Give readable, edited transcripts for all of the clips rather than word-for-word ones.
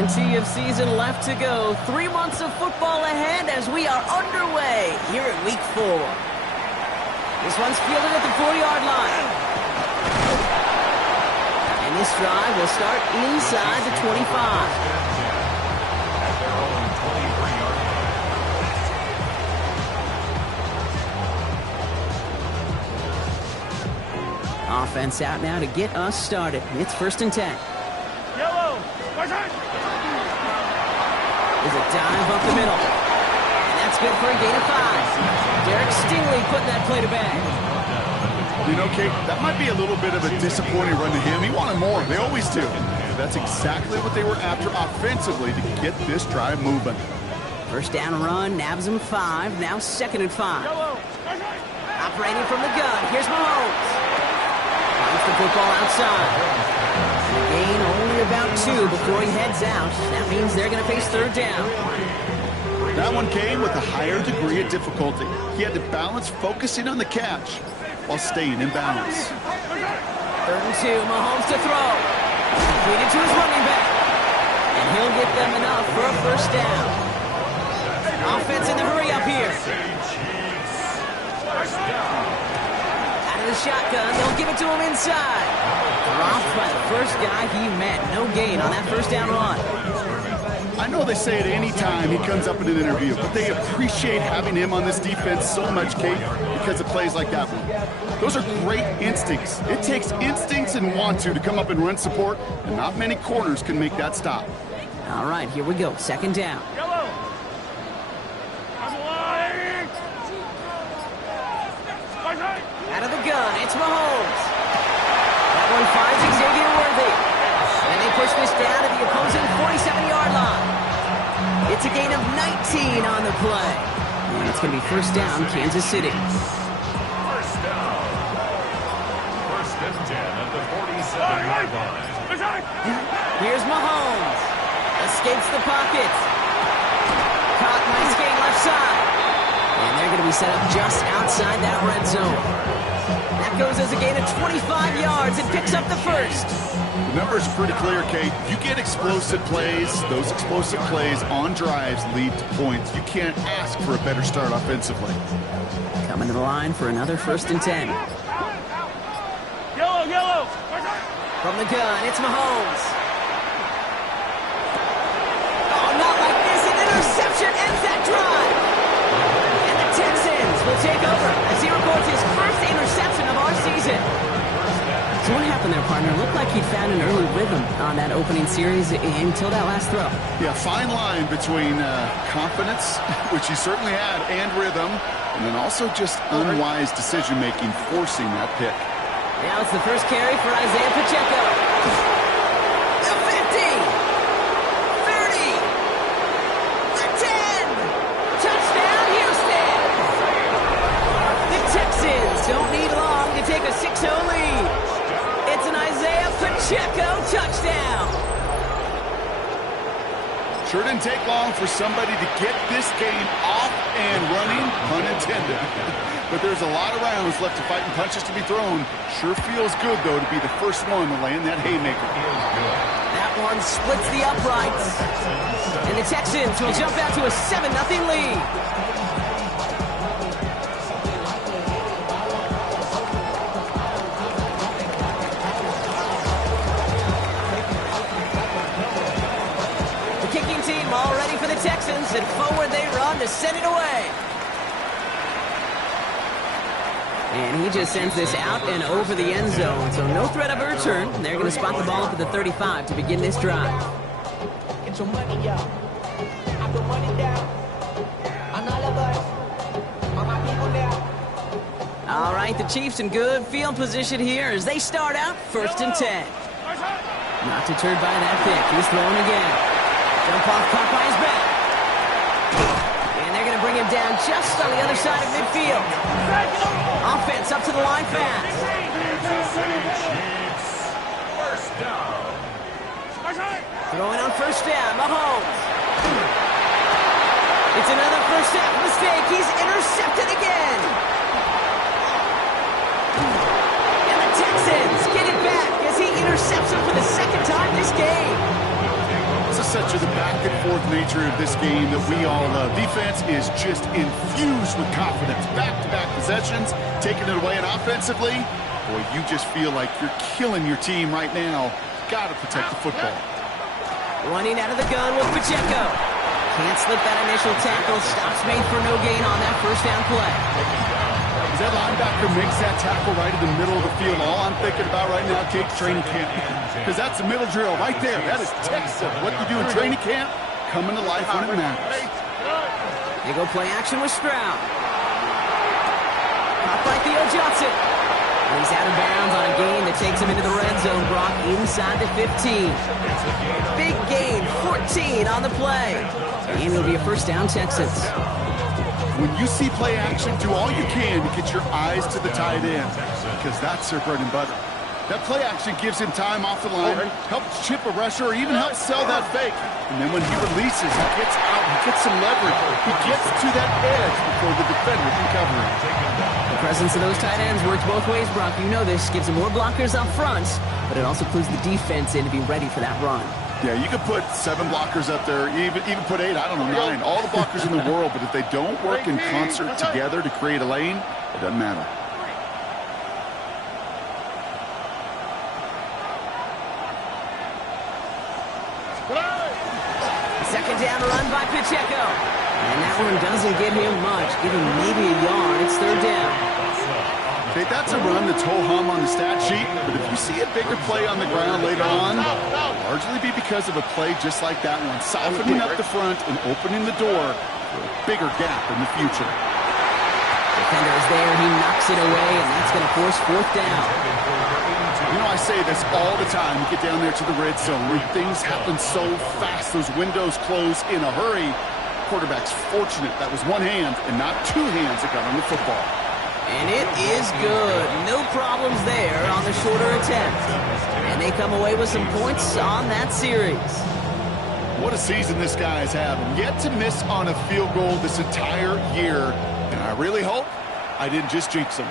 Plenty of season left to go. 3 months of football ahead as we are underway here at Week 4. This one's fielded at the 40-yard line. And this drive will start inside the 25. Offense out now to get us started. It's 1st and 10. Yellow. There's a dive up the middle. And that's good for a gain of 5. Derek Stingley putting that play to bed. You know, Kate, that might be a little bit of a disappointing run to him. He wanted more. They always do. That's exactly what they were after offensively to get this drive moving. First down run, nabs him 5. Now 2nd and 5. Operating from the gun. Here's Mahomes. Finds the football outside. And a gain only about 2 before he heads out. That means they're going to face 3rd down. That one came with a higher degree of difficulty. He had to balance focusing on the catch while staying in bounds. 3rd and 2, Mahomes to throw. Completed to his running back. And he'll get them enough for a 1st down. Offense in the hurry up here. Out of the shotgun, they'll give it to him inside. Dropped by the first guy he met. No gain on that 1st down run. I know they say it any time he comes up in an interview, but they appreciate having him on this defense so much, Kate, because of plays like that one. Those are great instincts. It takes instincts and want to come up and run support, and not many corners can make that stop. All right, here we go. 2nd down. Out of the gun, it's Mahomes. That one finds Xavier Worthy. And they push this down to the opposing 47-yard line. It's a gain of 19 on the play. And it's going to be 1st down, Kansas City. 1st down. 1st and 10 at the 47-yard line. Here's Mahomes. Escapes the pocket. Caught, nice gain left side. And they're going to be set up just outside that red zone. That goes as a gain of 25 yards and picks up the 1st. The numbers are pretty clear, Kate. You get explosive plays. Those explosive plays on drives lead to points. You can't ask for a better start offensively. Coming to the line for another 1st and 10. Yellow. From the gun, it's Mahomes. Oh, not like this. An interception ends that drive. Texans will take over as he records his 1st interception of our season. So what happened there, partner? It looked like he found an early rhythm on that opening series until that last throw. Yeah, fine line between confidence, which he certainly had, and rhythm, and then also just unwise decision-making forcing that pick. Now it's the first carry for Isaiah Pacheco. The 50! 30! The 10! Touchdown, Houston! The Texans don't need long to take a 6-0 lead. It's an Isaiah Pacheco touchdown. Sure didn't take long for somebody to get this game off and running, pun intended. But there's a lot of rounds left to fight and punches to be thrown. Sure feels good, though, to be the first one to land that haymaker. That one splits the uprights. And the Texans will jump out to a 7-0 lead. All ready for the Texans, and forward they run to send it away. And he just sends this out and over the end zone, so no threat of a return. They're going to spot the ball up at the 35 to begin this drive. Get your money up. I put money down. On all of us. On my people now. All right, the Chiefs in good field position here as they start out 1st and 10. Not deterred by that pick. He's throwing again. Jump off, caught by his back. And they're going to bring him down just on the other side of midfield. Offense up to the line fast. First down. Throwing on 1st down, Mahomes. It's another 1st half mistake. He's intercepted again. And the Texans get it back as he intercepts him for the 2nd time this game. This is such the back-and-forth nature of this game that we all love. Defense is just infused with confidence. Back-to-back possessions, taking it away, and offensively, boy, you just feel like you're killing your team right now. Got to protect the football. Running out of the gun with Pacheco. Can't slip that initial tackle. Stops made for no gain on that first down play. That linebacker makes that tackle right in the middle of the field. All I'm thinking about right now, Kate, training camp. Because that's the middle drill right there. That is textbook. What you do in training camp, coming to life when it matters. They go play action with Stroud. Caught by Theo Johnson. And he's out of bounds on a gain that takes him into the red zone, Brock, inside the 15. Big gain, 14 on the play. And it'll be a first down, Texans. When you see play action, do all you can to get your eyes to the tight end, because that's their bread and butter. That play action gives him time off the line, helps chip a rusher, or even helps sell that fake. And then when he releases, he gets out, he gets some leverage. He gets to that edge before the defender can cover him. The presence of those tight ends works both ways, Brock. You know this. Gives them more blockers up front, but it also clues the defense in to be ready for that run. Yeah, you could put 7 blockers up there, even put 8, I don't know, 9. All the blockers in the world, but if they don't work in concert together to create a lane, it doesn't matter. Second down run by Pacheco. And that one doesn't get him much. Give him maybe a yard. It's third down. Okay, that's a run that's ho-hum on the stat sheet, but if you see a bigger play on the ground later on, it'll largely be because of a play just like that one, softening up the front and opening the door for a bigger gap in the future. Defender is there. He knocks it away, and that's going to force fourth down. You know, I say this all the time. You get down there to the red zone where things happen so fast. Those windows close in a hurry. Quarterback's fortunate that was one hand and not 2 hands that got on the football. And it is good. No problems there on the shorter attempt. And they come away with some points on that series. What a season this guy is having. Yet to miss on a field goal this entire year. And I really hope I didn't just jinx him.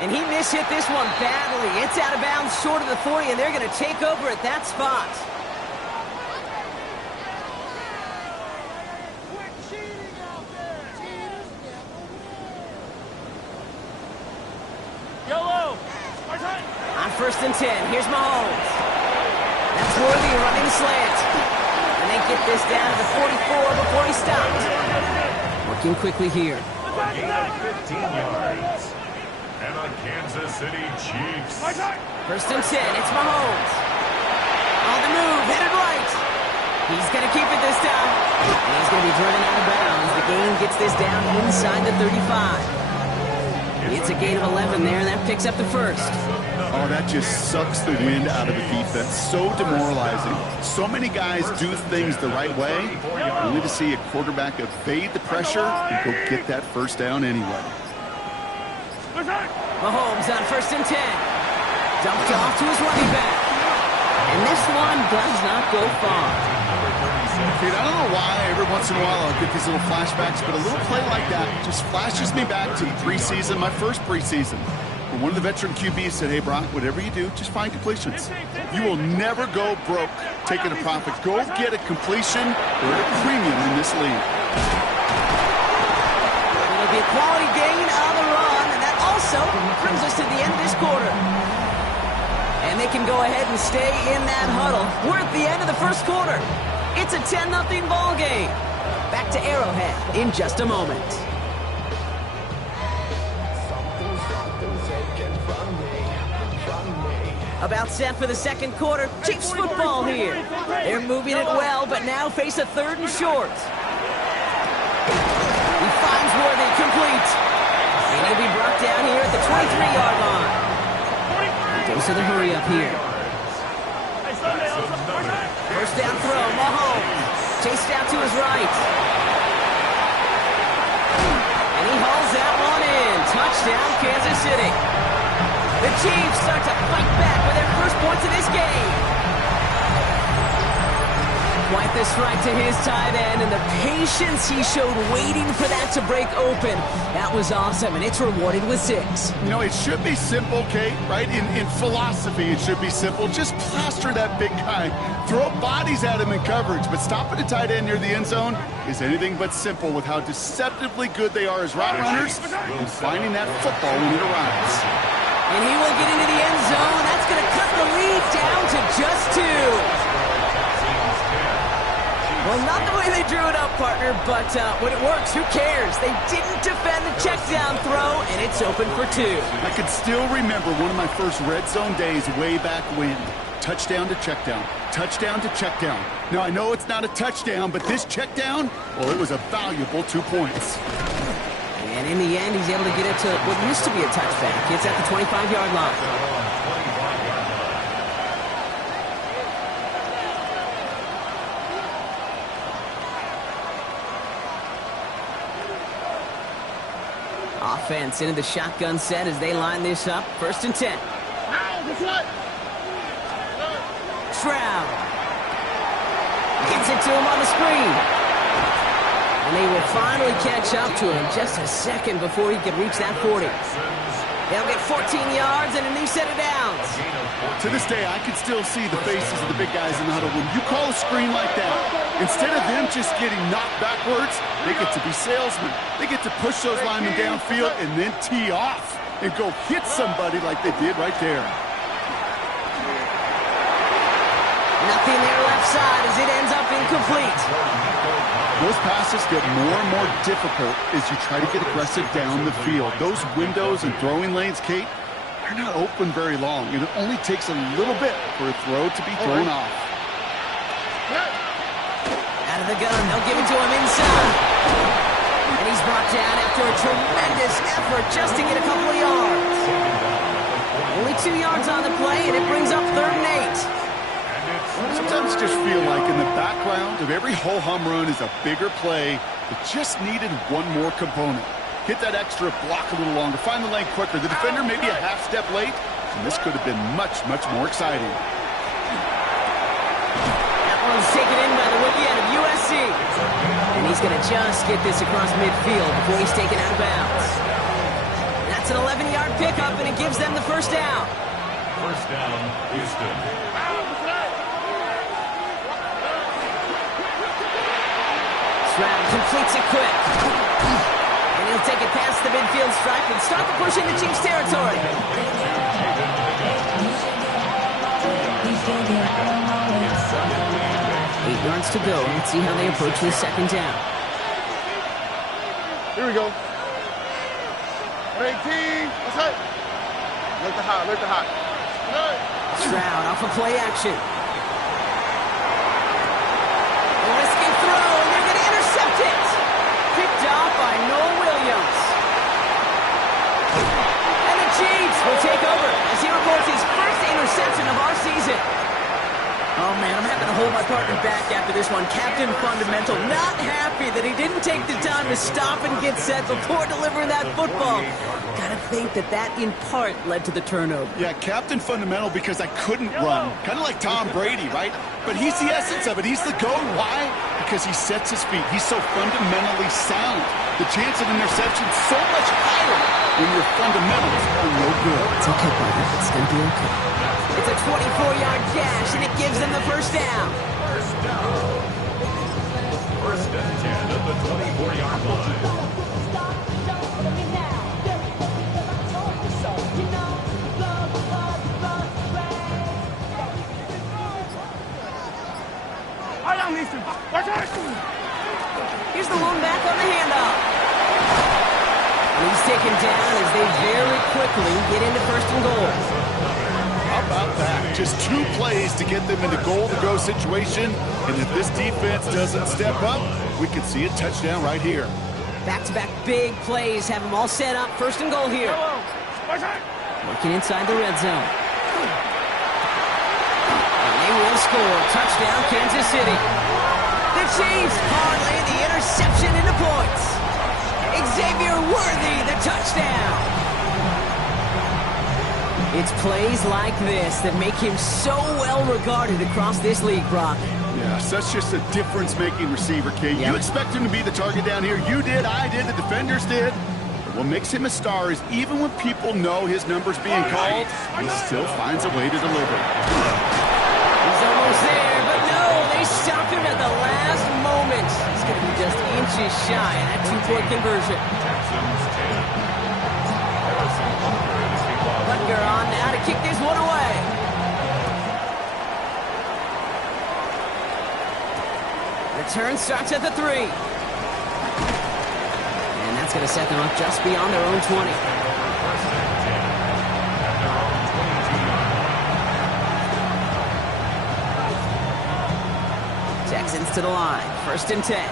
And he mishit this one badly. It's out of bounds short of the 40, and they're going to take over at that spot. On first and 10, here's Mahomes. That's Worthy running slant. And they get this down to the 44 before he stops. Working quickly here. 15 yards. And the Kansas City Chiefs. First and 10, it's Mahomes. On the move, headed right. He's going to keep it this time. And he's going to be driven out of bounds. The gain gets this down inside the 35. It's a gain of 11 there, and that picks up the first. Oh, that just sucks the wind out of the defense. So demoralizing. So many guys do things the right way, only to see a quarterback evade the pressure and go get that first down anyway. Mahomes on first and 10. Dumped off to his running back. And this one does not go far. Kid, I don't know why every once in a while I'll get these little flashbacks, but a little play like that just flashes me back to the preseason, my first preseason. When one of the veteran QBs said, hey, Brock, whatever you do, just find completions. You will never go broke taking a profit. Go get a completion or at a premium in this league. It'll be a quality gain on the run, and that also brings us to the end of this quarter. And they can go ahead and stay in that huddle. We're at the end of the first quarter. It's a 10-0 ball game. Back to Arrowhead in just a moment. About set for the second quarter. Chiefs football here. They're moving it well, but now face a third and short. He finds Worthy complete. And he'll be brought down here at the 23-yard line. Goes to the hurry up here. First down throw, Mahomes. Chased out to his right. And he hauls that one in. Touchdown, Kansas City. The Chiefs start to fight back with their first points of this game. Quite the strike to his tight end, and the patience he showed waiting for that to break open. That was awesome, and it's rewarded with 6. You know, it should be simple, Kate, right? In philosophy, it should be simple. Just plaster that big guy. Throw bodies at him in coverage, but stopping a tight end near the end zone is anything but simple with how deceptively good they are as route runners and finding that football when it arrives. And he will get into the end zone. That's going to cut the lead down to just 2. Well, not the way they drew it up, partner, but when it works, who cares? They didn't defend the check down throw, and it's open for 2. I can still remember one of my first red zone days way back when. Touchdown to check down. Touchdown to check down. Now, I know it's not a touchdown, but this check down, well, it was a valuable 2 points. And in the end, he's able to get it to what used to be a touchback. It's at the 25-yard line. Offense into the shotgun set as they line this up. 1st and 10. Stroud gets it to him on the screen. And they will finally catch up to him just a second before he can reach that 40. They'll get 14 yards and a new set of downs. To this day, I can still see the faces of the big guys in the huddle room. You call a screen like that, instead of them just getting knocked backwards, they get to be salesmen. They get to push those linemen downfield and then tee off and go hit somebody like they did right there. Nothing there left side as it ends up incomplete. Those passes get more and more difficult as you try to get aggressive down the field. Those windows and throwing lanes, Kate, they're not open very long, and it only takes a little bit for a throw to be thrown off. Out of the gun, they'll give it to him inside. And he's brought down after a tremendous effort just to get a couple of yards. Only 2 yards on the play, and it brings up 3rd and 8. Sometimes I just feel like in the background of every ho-hum run is a bigger play that just needed one more component. Hit that extra block a little longer, find the lane quicker. The defender maybe a half step late, and this could have been much, much more exciting. That one's taken in by the rookie out of USC. And he's going to just get this across midfield before he's taken out of bounds. That's an 11-yard pickup, and it gives them the 1st down. 1st down, Houston. Stroud completes it quick. And he'll take it past the midfield stripe and start the push into Chiefs territory. 8 yards to go. Let's see how they approach this 2nd down. Here we go. 18. What's up? Look the hot. Look the hot. Stroud off of play action. A risky throw, and they're going to intercept it. Picked off by Noah Williams. And the Chiefs will take over as he records his 1st interception of our season. Oh, man, I'm having to hold my partner back after this one. Captain Fundamental, not happy that he didn't take the time to stop and get set before delivering that football. Gotta think that in part led to the turnover. Yeah, Captain Fundamental because I couldn't run. Kind of like Tom Brady, right? But he's the essence of it. He's the GOAT. Why? Because he sets his feet. He's so fundamentally sound. The chance of interception so much higher when your fundamentals are no good. It's okay, partner. It's gonna be okay. It's a 24-yard dash, and it gives them the 1st down. 1st down. 1st and 10 at the 24-yard line. Here's the lone back on the handoff. And he's taken down as they very quickly get into 1st and goal. How about that? Just 2 plays to get them into goal-to-go situation. And if this defense doesn't step up, we could see a touchdown right here. Back-to-back big plays have them all set up. 1st and goal here. Working inside the red zone. And they will score. Touchdown, Kansas City. The Chiefs parlay the interception into points. Xavier Worthy, the touchdown. It's plays like this that make him so well regarded across this league, Brock. Yeah, such just a difference-making receiver, Kate. Yep. You expect him to be the target down here. You did, I did, the defenders did. But what makes him a star is even when people know his number's being called, he still finds a way to deliver. He's almost there, but no, they stop him at the last moment. He's going to be just inches shy of that two-point conversion. Butker on now to kick this one away. Return starts at the 3. And that's going to set them up just beyond their own 20. Texans to the line. 1st and 10.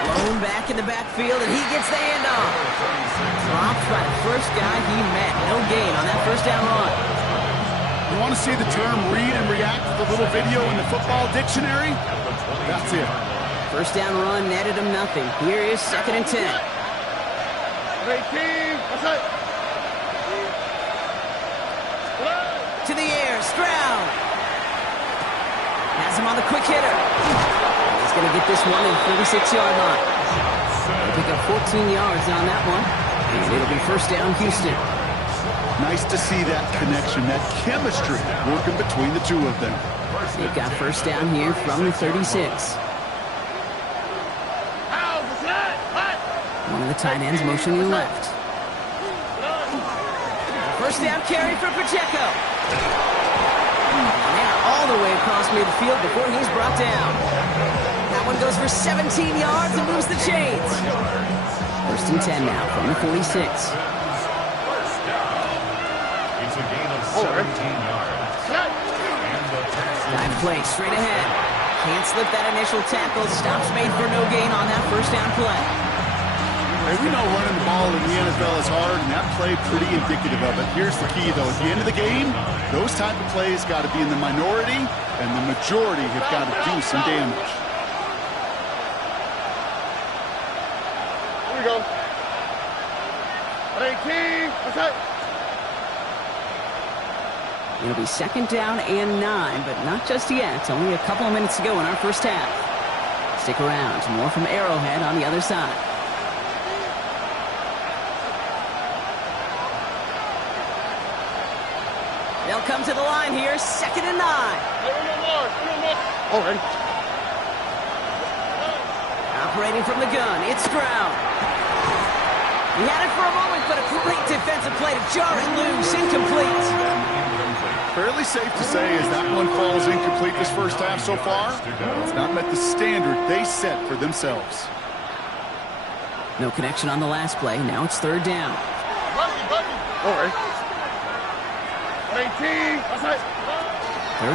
Blown back in the backfield, and he gets the handoff. Dropped by the first guy he met. No gain on that first down run. You want to see the term read and react with a little video in the football dictionary? That's it. First down run netted him nothing. Here is 2nd and 10. To the air, Stroud. Has him on the quick hitter. He's going to get this one in 46-yard line. They'll pick up 14 yards on that one. And it'll be 1st down, Houston. Nice to see that connection, that chemistry working between the two of them. They've got 1st down here from the 36. One of the tight ends motioning left. 1st down carry for Pacheco. Now all the way across midfield before he's brought down. That one goes for 17 yards and moves the chains. 1st and 10 now from the 46. It's a gain of 17 yards. Dive play straight ahead. Can't slip that initial tackle. Stops made for no gain on that 1st down play. Hey, we know running the ball in the NFL is hard, and that play pretty indicative of it. Here's the key, though. At the end of the game, those type of plays got to be in the minority, and the majority have got to do some damage. Here we go. 18. It'll be 2nd down and 9, but not just yet. Only a couple of minutes to go in our first half. Stick around. More from Arrowhead on the other side. They'll come to the line here. 2nd and 9. Operating from the gun, it's Stroud. He had it for a moment, but a great defensive play to jar it loose. Incomplete. Fairly safe to say as that one falls incomplete this first half so far, it's not met the standard they set for themselves. No connection on the last play. Now it's 3rd down. 3rd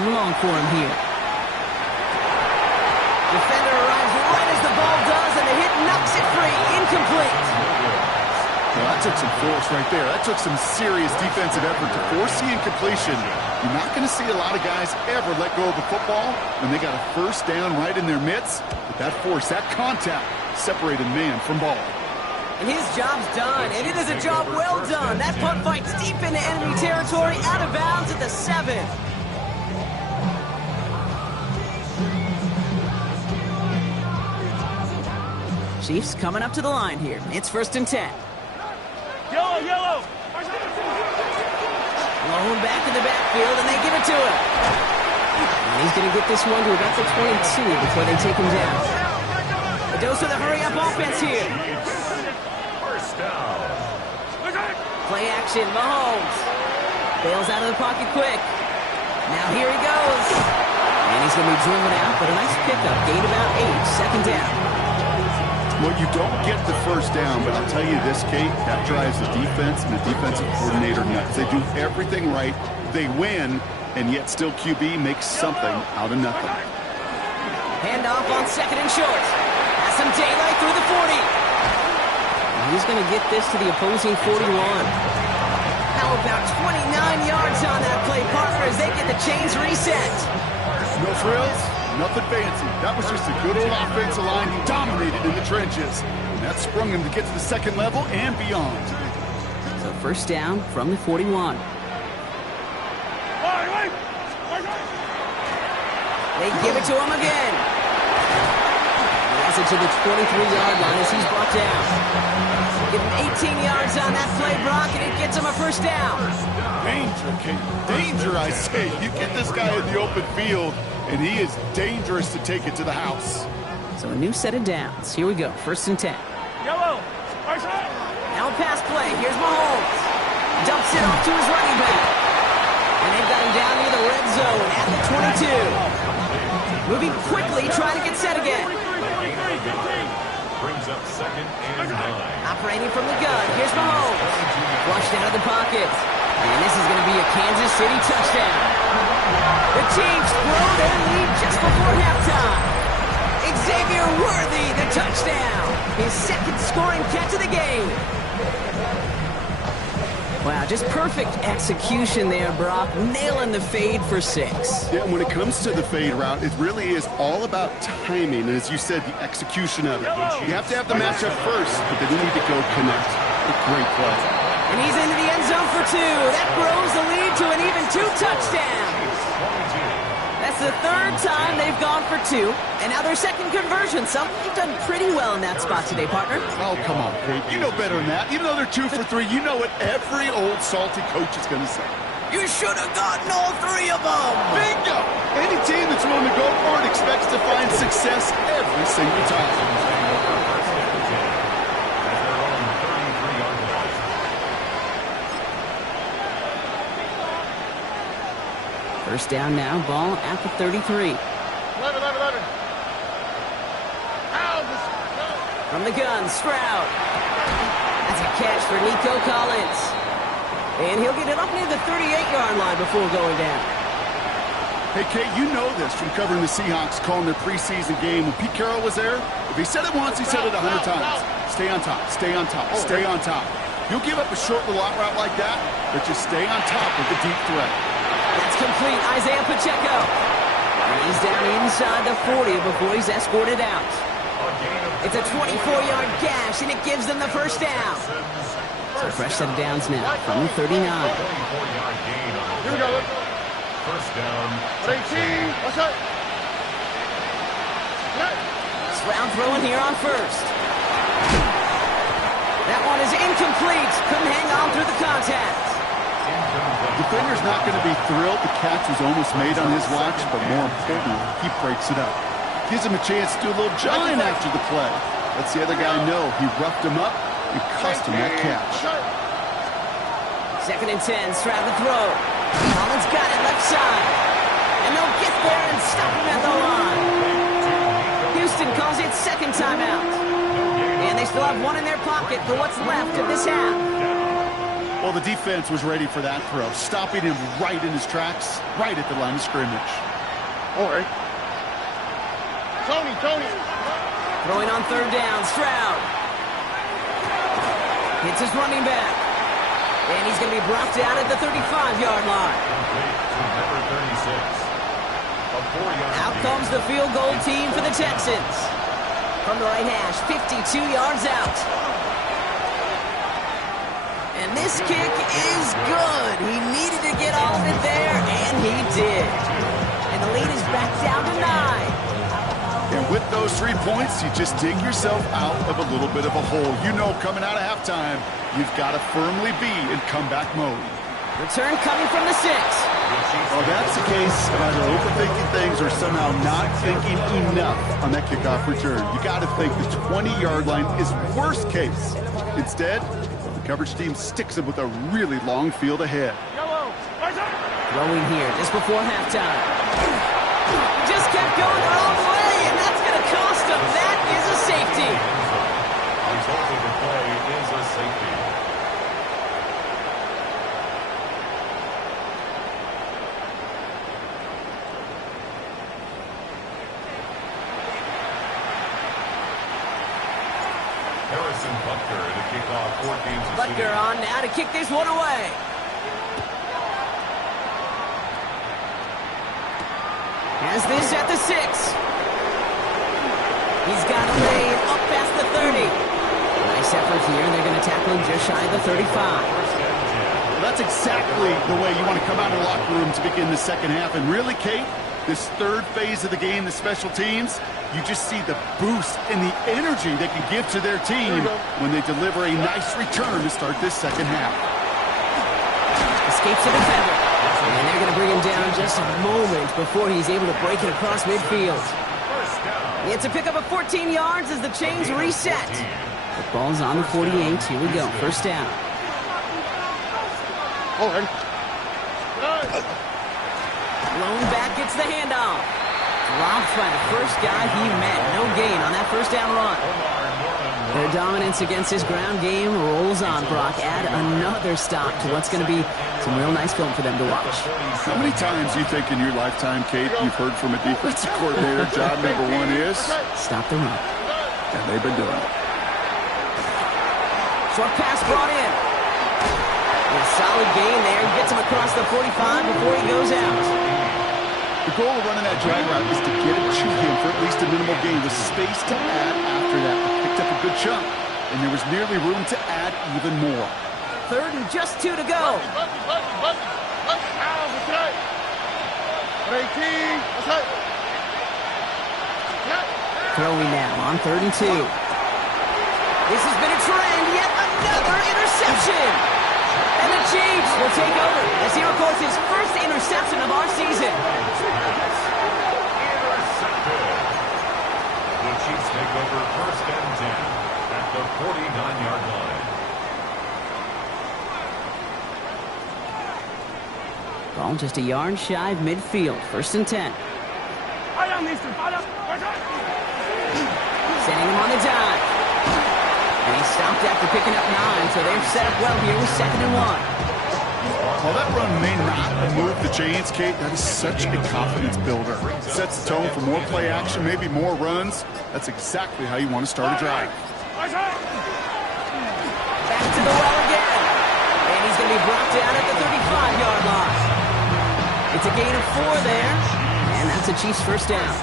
and long for him here. Defender arrives right as the ball does, and the hit knocks it free. Incomplete. Well, that took some force right there. That took some serious defensive effort to force the incompletion. You're not going to see a lot of guys ever let go of the football when they got a 1st down right in their midst. But that force, that contact, separated man from ball. And his job's done, and it is a job well done. That punt fights deep into enemy territory, out of bounds at the 7. Chiefs coming up to the line here. It's 1st and 10. Yellow. Blown back in the backfield, and they give it to him. And he's going to get this one to about the 22 before they take him down. A dose of the hurry-up offense here. 1st down. Play action, Mahomes. Bails out of the pocket quick. Now here he goes. And he's going to be driven out, but a nice pickup. Gain about 8, 2nd down. Well, you don't get the 1st down, but I'll tell you this, Kate, that drives the defense and the defensive coordinator nuts. They do everything right. They win, and yet still QB makes something out of nothing. Handoff on 2nd and short. Has some daylight through the 40. And he's going to get this to the opposing 41. How about 29 yards on that play, partner, as they get the chains reset. No frills, nothing fancy. That was just a good old offensive line. He dominated in the trenches. And that sprung him to get to the 2nd level and beyond. So 1st down from the 41. They give it to him again. He has it to the 23-yard line as he's brought down. Give him 18 yards on that play, Brock, and it gets him a first down. Danger, Kate. Danger, I say. You get this guy in the open field, and he is dangerous to take it to the house. So a new set of downs. Here we go. 1st and 10. Yellow. Now a pass play. Here's Mahomes. Dumps it off to his running back. And they've got him down near the red zone at the 22. Moving quickly, trying to get set again. Brings up 2nd and 9. Operating from the gun. Here's Mahomes. Flushed out of the pocket. And this is going to be a Kansas City touchdown. The Chiefs blow their lead just before halftime. Xavier Worthy, the touchdown. His 2nd scoring catch of the game. Wow, just perfect execution there, Brock. Nailing the fade for 6. Yeah, when it comes to the fade route, it really is all about timing, and as you said, the execution of it. You have to have the matchup first, but then you need to go connect. A great play. And he's into the end zone for 2. That grows the lead to an even 2 touchdowns. That's the 3rd time they've gone for 2, and now their 2nd conversion. So they've done pretty well in that spot today, partner. Oh, come on, Kate. You know better than that. Even though they're 2 for 3, you know what every old salty coach is going to say. You should have gotten all 3 of them. Bingo! Any team that's willing to go for it expects to find success every single time. First down now, ball at the 33. 11. From the gun, Stroud. That's a catch for Nico Collins. And he'll get it up near the 38-yard line before going down. Hey, Kate, you know this from covering the Seahawks, calling their preseason game. When Pete Carroll was there, if he said it once, he said it 100 times. Stay on top, stay on top, stay on top. You'll give up a short little out route like that, but just stay on top with the deep threat. That's complete, Isaiah Pacheco. And he's down inside the 40 before he's escorted out. It's a 24-yard gash, and it gives them the first down. So fresh set of downs now from the 39. Here we go. First down. 18. What's up? Stroud throwing here on 1st. That one is incomplete. Couldn't hang on through the contact. Defender's not going to be thrilled the catch was almost made on his watch, but more importantly, he breaks it up. Gives him a chance to do a little jive after the play. Lets the other guy know he roughed him up and cost him that catch. 2nd and 10, Stroud to throw. Collins got it left side. And they'll get there and stop him at the line. Houston calls it 2nd timeout. And they still have 1 in their pocket for what's left of this half. Well, the defense was ready for that throw, stopping him right in his tracks, right at the line of scrimmage. All right. Tony. Throwing on 3rd down, Stroud. Hits his running back. And he's going to be brought down at the 35-yard line. Number 36. Out comes the field goal team for the Texans. From the right hash, 52 yards out. And this kick is good. He needed to get all of it there, and he did. And the lead is back down to 9. And with those 3 points, you just dig yourself out of a little bit of a hole. You know, coming out of halftime, you've got to firmly be in comeback mode. Return coming from the 6. Well, that's the case of either overthinking things or somehow not thinking enough on that kickoff return. You got to think the 20-yard line is worst case. Instead, the coverage team sticks him with a really long field ahead. Throwing here just before halftime. Just kept going the wrong way, and that's going to cost him. That is a safety. Result of the play is a safety. Butker to kick off 14th. Butker on now to kick this one away. Has this at the 6. He's got a lane up past the 30. Nice effort here, and they're going to tackle him just shy of the 35. Well, that's exactly the way you want to come out of the locker room to begin the second half. And really, Kate, This third phase of the game, the special teams, you just see the boost and the energy they can give to their team when they deliver a nice return to start this second half. Escapes the defender. And they're going to bring him down just a moment before he's able to break it across midfield. It's a pickup of 14 yards as the chains reset. The ball's on the 48. Here we go. First down. Blown back gets the handoff. Dropped by the first guy he met. No gain on that first down run. Their dominance against this ground game rolls on, Brock. Add another stop to what's going to be some real nice film for them to watch. How many times do you think in your lifetime, Kate, you've heard from a defensive coordinator, job number one is? Stop the run. And they've been doing it. Short pass brought in. A solid gain there. Gets him across the 45 before he goes out. The goal of running that drag route is to get it to him for at least a minimal gain with space to add after that. They picked up a good chunk, and there was nearly room to add even more. Third and just 2 to go. Throwing now on 3rd and 2. This has been a trend. Yet another interception. And the Chiefs will take over as he records his first interception of our season. The Chiefs take over 1st and 10 at the 49-yard line. Ball just a yard shy of midfield. 1st and 10. Sending him on the dive. And he stopped after picking up 9, so they're set up well here with 2nd and 1. While that run may not move the chains, Kate, that is such a confidence builder. It sets the tone for more play action, maybe more runs. That's exactly how you want to start a drive. Back to the well again. And he's going to be brought down at the 35-yard line. It's a gain of 4 there. And that's a Chiefs first down.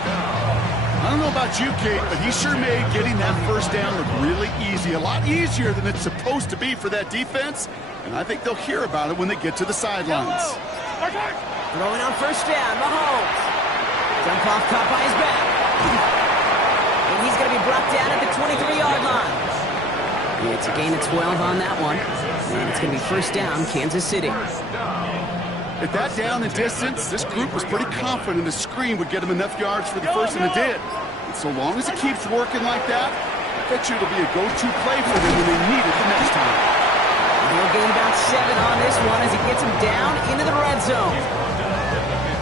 I don't know about you, Kate, but he sure made getting that first down look really easy. A lot easier than it's supposed to be for that defense. And I think they'll hear about it when they get to the sidelines. Throwing on first down, Mahomes. Jump off caught by his back. And he's going to be brought down at the 23-yard line. It's a gain of 12 on that one. And it's going to be first down, Kansas City. At that down and distance, this group was pretty confident a screen would get them enough yards for the first, and it did. And so long as it keeps working like that, I bet you it'll be a go-to play for them when they need it the next time. He'll gain about 7 on this one as he gets him down into the red zone.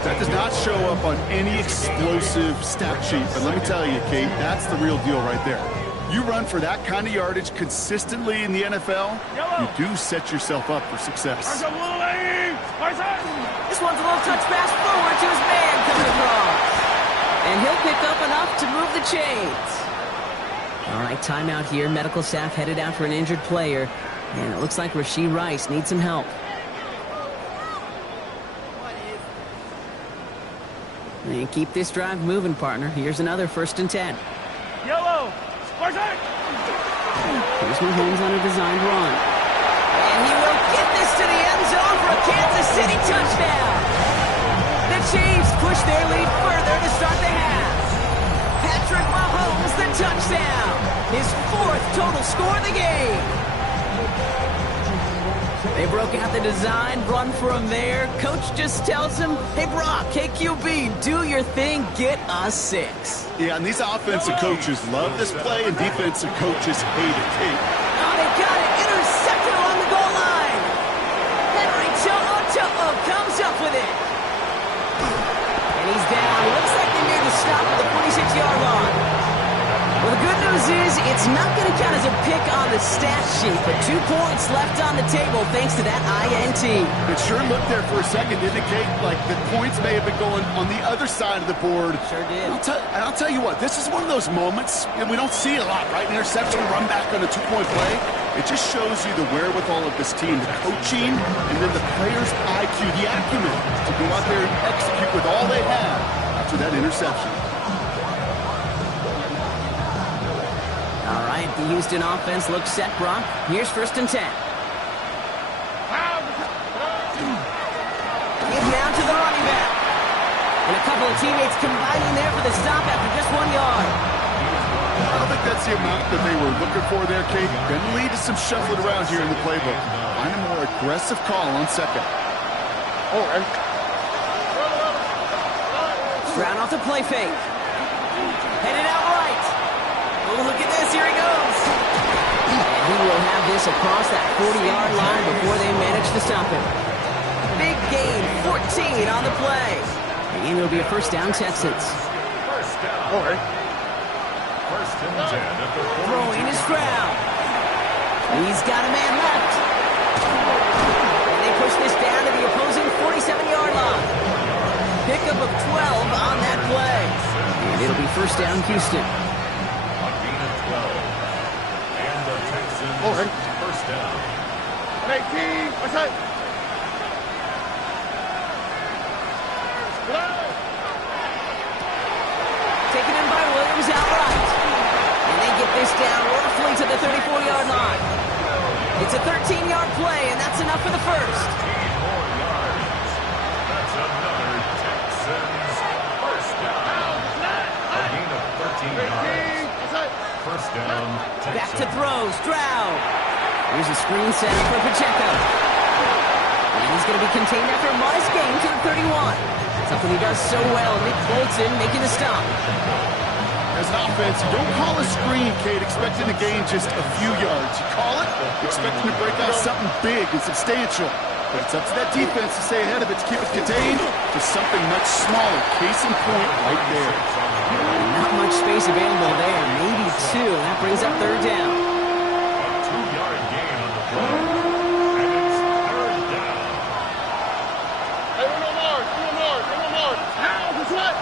That does not show up on any explosive stat sheet, but let me tell you, Kate, that's the real deal right there. You run for that kind of yardage consistently in the NFL, you do set yourself up for success. This one's a little touch pass forward to his man coming across. And he'll pick up enough to move the chains. All right, timeout here. Medical staff headed out for an injured player. And it looks like Rashee Rice needs some help. And keep this drive moving, partner. Here's another 1st and 10. Yellow. Here's Mahomes on a designed run. And he will get this to the end zone for a Kansas City touchdown. The Chiefs push their lead further to start the half. Patrick Mahomes, the touchdown. His 4th total score of the game. They broke out the design run for him there. Coach just tells him, hey, Brock, hey, QB, do your thing, get us 6. Yeah, and these offensive coaches love this play, and defensive coaches hate it. Oh, they got it. Intercepted along the goal line. Henry To'o comes up with it. And he's down. Looks like they made the stop at the 46-yard line. Well, the good news is it's not going to count as a pick on the stat sheet, but 2 points left on the table thanks to that INT. It sure looked there for a second to indicate like the points may have been going on the other side of the board. Sure did. I'll tell you what, this is one of those moments, and we don't see it a lot, right? Interception, run back on a 2-point play. It just shows you the wherewithal of this team, the coaching, and then the players' IQ, the acumen to go out there and execute with all they have after that interception. All right, the Houston offense looks set, Brock. Here's 1st and 10. Give down to the running back. And a couple of teammates combining there for the stop after just 1 yard. I don't think that's the amount that they were looking for there, Kate. Going to lead to some shuffling around here in the playbook. Find a more aggressive call on second. Oh, and Stroud off the play fake. Headed out right. Oh, look at this. Here he goes. And he will have this across that 40-yard line before they manage to stop him. Big gain, 14 on the play. And it'll be a first down, Texans. First down. oh, and First and 10 at the 42. Throwing is Stroud. He's got a man left. And they push this down to the opposing 47-yard line. Pickup of 12 on that play. And it'll be first down, Houston. A gain of 12. And the Texans oh, and first down. 18, what's that? Taken in by Williams outright. And they get this down roughly to the 34-yard line. It's a 13-yard play, and that's enough for the first. 13 more yards. That's another Texans first down. A gain of 13 yards. What's that? First down, Texans. Back to throw, Stroud. Here's a screen set for Pacheco. And he's going to be contained after a modest gain to the 31. Something he does so well. Nick Bolton making the stop. As an offense, you don't call a screen, Kate, expecting to gain just a few yards. You call it, expecting to break out something big and substantial. But it's up to that defense to stay ahead of it, to keep it contained to something much smaller. Case in point right there. Not much space available there. Maybe two. That brings up third down. A 2-yard gain on the play. And it's third down. Hey, one more. Now, what's that?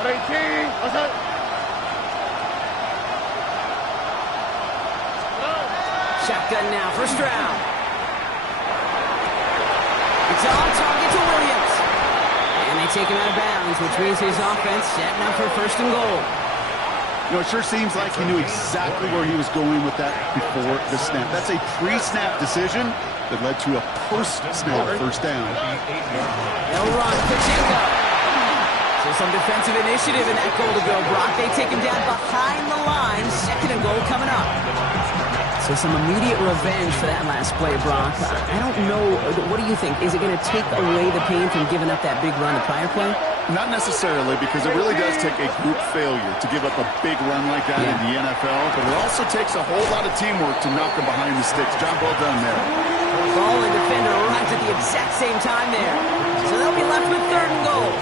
18, what's that? Shotgun now for Stroud. It's on target to Williams. And they take him out of bounds, which means his offense setting up for first and goal. You know, it sure seems like he knew exactly where he was going with that before the snap. That's a pre-snap decision that led to a post-snap first down. They'll run Pacheco. So some defensive initiative in that goal to go, Brock. They take him down behind the line. Second and goal coming up. So some immediate revenge for that last play, Brock. I don't know. What do you think? Is it going to take away the pain from giving up that big run the prior play? Not necessarily, because it really does take a group failure to give up a big run like that in the NFL, but it also takes a whole lot of teamwork to knock them behind the sticks. Job well done there. Ball and defender arrives at the exact same time there. So they'll be left with third and goal.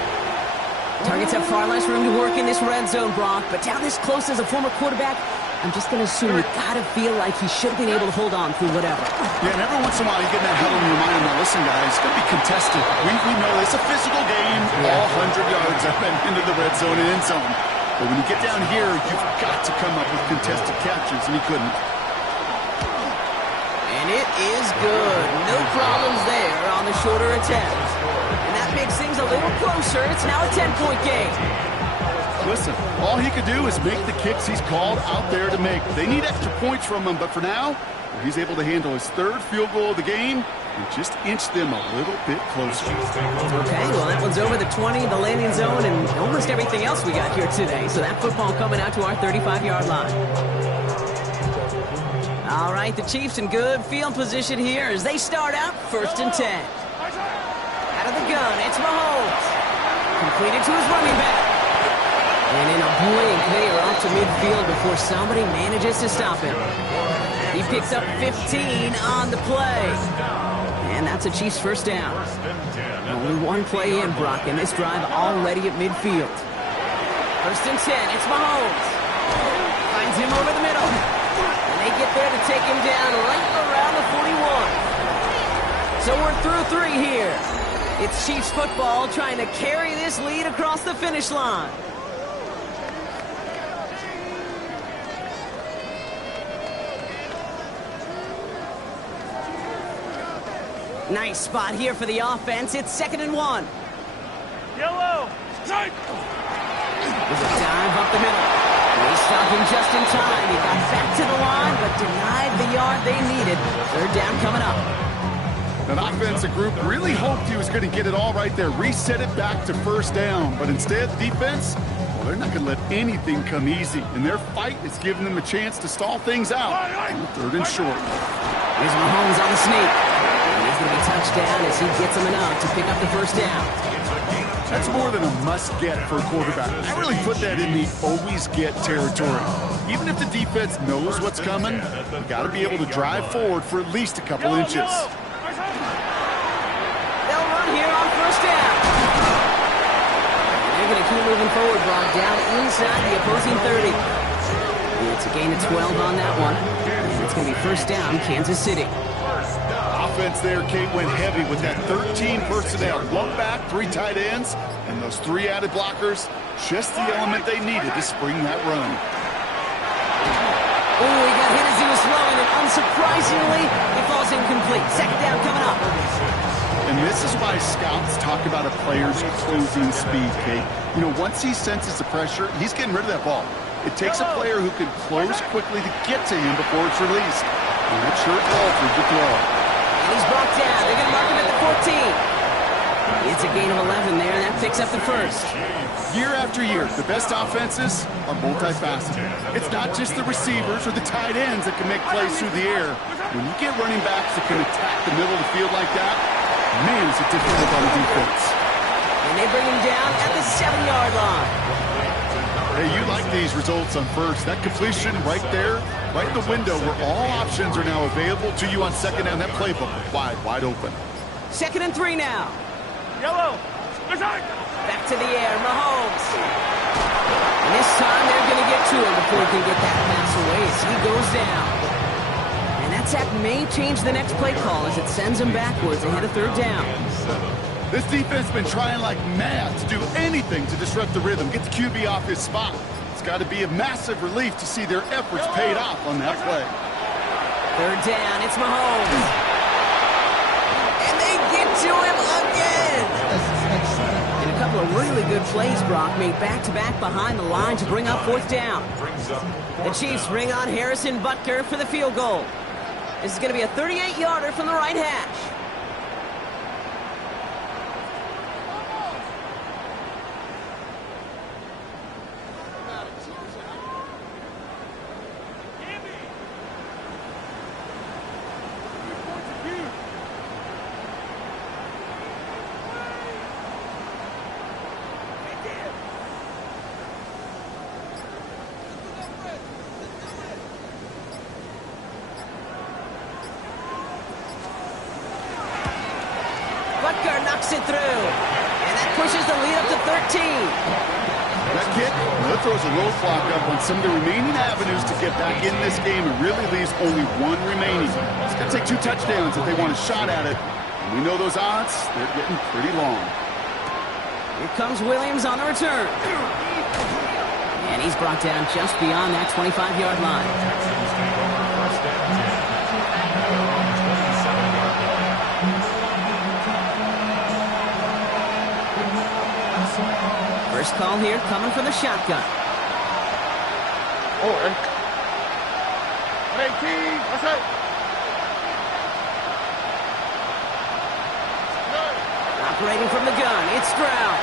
Targets have far less room to work in this red zone, Brock, but down this close as a former quarterback, I'm just going to assume you got to feel like he should have been able to hold on through whatever. Yeah, and every once in a while you get in that huddle in your mind, now listen, guys, it's going to be contested. We know it's a physical game. All 100 yards have been into the red zone and end zone. But when you get down here, you've got to come up with contested catches, and he couldn't. And it is good. No problems there on the shorter attempt. And that makes things a little closer. It's now a 10-point game. Listen, all he could do is make the kicks he's called out there to make. They need extra points from him, but for now, he's able to handle his third field goal of the game and just inch them a little bit closer. Okay, well, that one's over the 20, the landing zone, and almost everything else we got here today. So that football coming out to our 35-yard line. All right, the Chiefs in good field position here as they start out first and 10. Out of the gun, it's Mahomes. Completed to his running back. And in a blink, they are off to midfield before somebody manages to stop him. He picks up 15 on the play. And that's a Chiefs first down. Only one play in, Brock, and this drive already at midfield. First and 10, it's Mahomes. Finds him over the middle. And they get there to take him down right around the 41. So we're through 3 here. It's Chiefs football trying to carry this lead across the finish line. Nice spot here for the offense. It's 2nd and 1. Yellow, strike. There's a dive up the middle. They stop him just in time. He got back to the line, but denied the yard they needed. Third down coming up. That offensive group really hoped he was going to get it all right there, reset it back to first down. But instead, defense, well, they're not going to let anything come easy. And their fight is giving them a chance to stall things out. Third and short. Here's Mahomes on the sneak. And he's going to be touchdown as he gets him enough to pick up the first down. That's more than a must-get for a quarterback. I really put that in the always-get territory. Even if the defense knows what's coming, you got to be able to drive forward for at least a couple inches. They'll run here on first down. They're going to keep moving forward, Brock, down inside the opposing 30. It's a gain of 12 on that one. And it's going to be first down, Kansas City. Offense there, Kate, went heavy with that 13 personnel. One back, 3 tight ends, and those 3 added blockers. Just the element they needed to spring that run. Oh, he got hit as he was throwing, and unsurprisingly, it falls incomplete. Second down coming up. And this is why scouts talk about a player's closing speed, Kate. You know, once he senses the pressure, he's getting rid of that ball. It takes a player who can close quickly to get to him before it's released. And that sure altered the throw. And he's brought down. They're going to mark him at the 14. It's a gain of 11 there, and that picks up the first. Year after year, the best offenses are multifaceted. It's not just the receivers or the tight ends that can make plays through the air. When you get running backs that can attack the middle of the field like that, man, is it difficult on the defense. And they bring him down at the 7-yard line. Hey, you like these results on first. That completion right there, right in the window where all options are now available to you on second down. That playbook wide open. 2nd and 3 now. Yellow. Back to the air, Mahomes. And this time they're going to get to him before he can get that pass away as he goes down. And that sack may change the next play call as it sends him backwards ahead of third down. This defense has been trying like mad to do anything to disrupt the rhythm, get the QB off his spot. It's got to be a massive relief to see their efforts paid off on that play. Third down, it's Mahomes. And they get to him again. And a couple of really good plays, Brock, made back-to-back behind the line to bring up fourth down. The Chiefs bring on Harrison Butker for the field goal. This is going to be a 38-yarder from the right hash. Houkc knocks it through. And that pushes the lead up to 13. That kick, that throws a roadblock up on some of the remaining avenues to get back in this game and really leaves only one remaining. It's going to take 2 touchdowns if they want a shot at it. And we know those odds, they're getting pretty long. Here comes Williams on the return. And he's brought down just beyond that 25-yard line. First call here coming from the shotgun. Oh, 18. That's it. Operating from the gun, it's Stroud.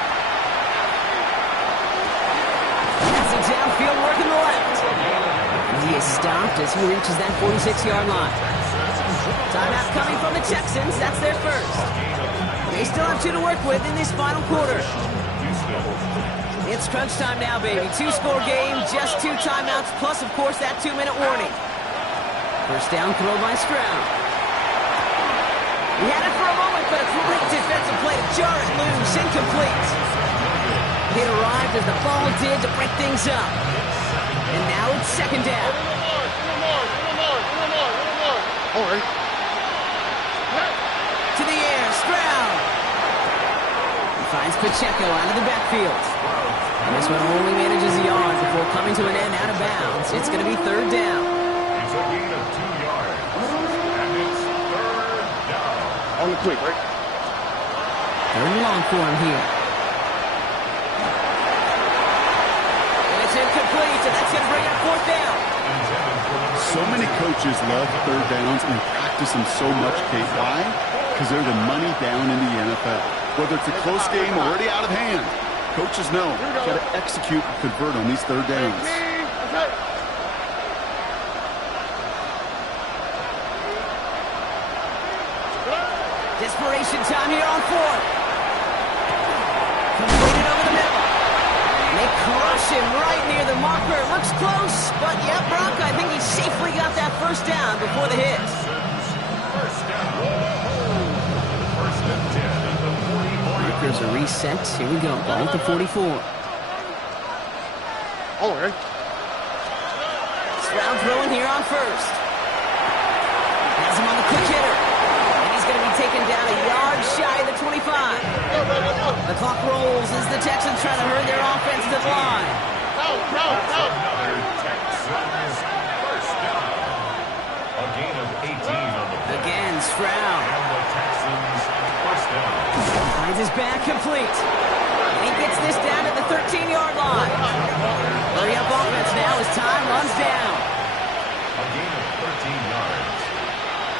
That's a downfield work in the left. And he is stopped as he reaches that 46-yard line. Timeout coming from the Texans. That's their first. They still have 2 to work with in this final quarter. It's crunch time now, baby. 2-score game, just 2 timeouts, plus, of course, that 2-minute warning. First down throw by Stroud. He had it for a moment, but a great defensive play to jar it loose, incomplete. It arrived as the ball did to break things up. And now it's second down. All right. To the air, Stroud. He finds Pacheco out of the backfield. And this one only manages a yard before coming to an end out of bounds. It's going to be third down. It's a gain of 2 yards. And it's third down. On the quick, right? Third and long for him here. And it's incomplete, and that's going to bring up fourth down. So many coaches love third downs and practice them so much, Kate. Why? because they're the money down in the NFL. Whether it's a close game or already out of hand, coaches know got to execute and convert on these third downs. Desperation time here on fourth. Completed over the middle. They crush him right near the marker. Looks close, but yeah, Brock, I think he safely got that first down before the hit. First down. First and 10 at the 44. Markers are reset. Here we go. Ball at the 44. Oh, right. Stroud throwing here on first. Has him on the quick hitter. And he's going to be taken down a yard shy of the 25. The clock rolls as the Texans try to hurry their offense to the line. Another Texans first down. A gain of 18 on the play. Again, Stroud. And the Texans first down. Finds his back complete. And he gets this down to the 13-yard line. Hurry up offense now as time runs down. A gain of 13 yards.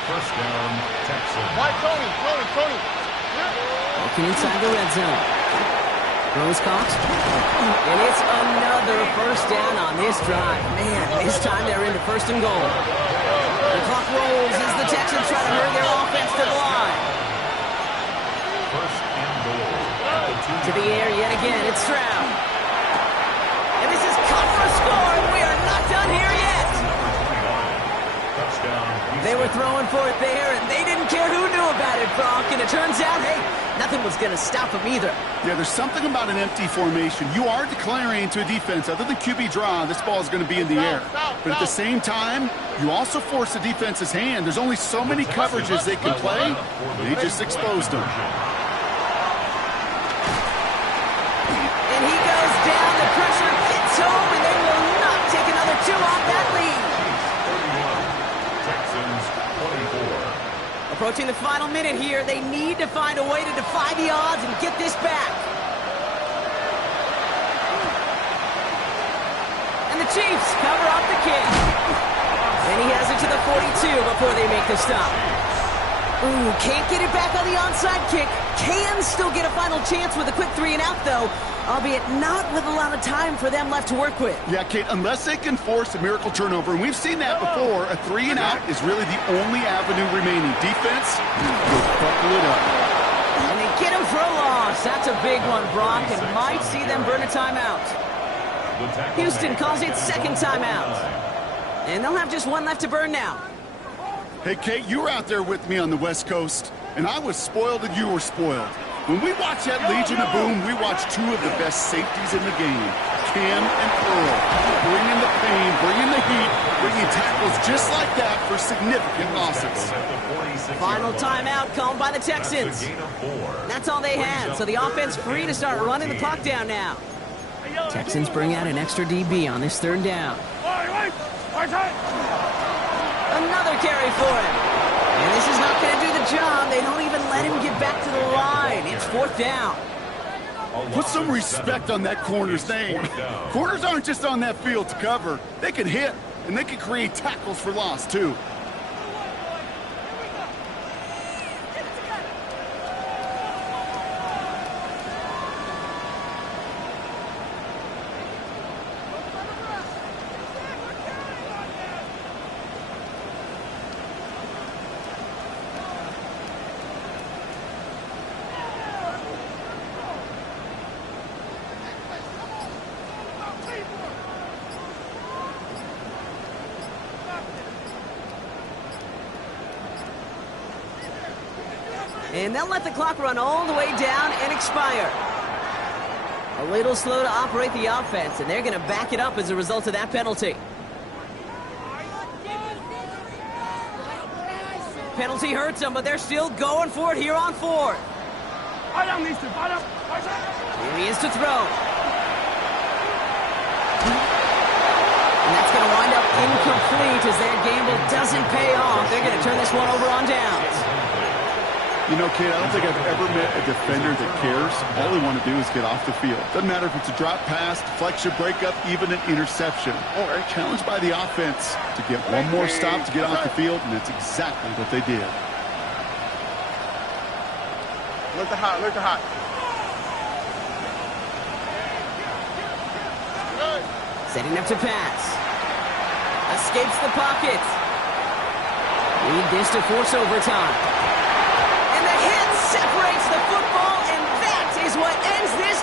First down, Texans. Tony. Walking inside the red zone. Throws caught. And it's another first down on this drive. Man, this time they're into first and goal. The clock rolls as the Texans try to hurry their offense to the line. First and goal. To the air yet again, it's Stroud. And this is caught for a score, and we are not done here yet. Touchdown. They were throwing for it there, and they didn't care who knew about it, Brock. And it turns out, hey, nothing was going to stop them either. Yeah, there's something about an empty formation. You are declaring to a defense, other than QB draw, this ball is going to be in the air. But at the same time, you also force the defense's hand. There's only so many coverages they can play. They just exposed them. And he goes down. The pressure hits home, and they will not take another two off that lead. 31. Texans 24. Approaching the final minute here, they need to find a way to defy the odds and get this back. And the Chiefs cover up the kick. And he has it to the 42 before they make the stop. Ooh, can't get it back on the onside kick. Can still get a final chance with a quick 3-and-out, though, albeit not with a lot of time for them left to work with. Yeah, Kate, unless they can force a miracle turnover, and we've seen that before, a 3-and-out is really the only avenue remaining. Defense, will buckle it up. And they get him for a loss. That's a big one, Brock, and might see them burn a timeout. Houston calls it second timeout. And they'll have just one left to burn now. Hey, Kate, you were out there with me on the West Coast, and I was spoiled and you were spoiled. When we watch that Legion of Boom, we watch two of the best safeties in the game, Cam and Earl, bringing the pain, bringing the heat, bringing tackles just like that for significant losses. Final timeout called by the Texans. That's all they had, so the offense free to start running the clock down now. Texans bring out an extra DB on this third down. Another carry for him. And this is not going to do the job. They don't even let him get back to the line. It's fourth down. Put some respect on that corner's name. Corners aren't just on that field to cover. They can hit, and they can create tackles for loss, too. And they'll let the clock run all the way down and expire. A little slow to operate the offense, and they're going to back it up as a result of that penalty. Penalty hurts them, but they're still going for it here on fourth. Here he is to throw. And that's going to wind up incomplete as their gamble doesn't pay off. They're going to turn this one over on downs. You know, Kate, I don't think I've ever met a defender that cares. All they want to do is get off the field. Doesn't matter if it's a drop pass, deflection, breakup, even an interception. Or challenged by the offense to get one more stop to get off the field, and that's exactly what they did. Look the hot, look the hot. Setting up to pass. Escapes the pocket. Lead this to force overtime. And the hit separates the football, and that is what ends this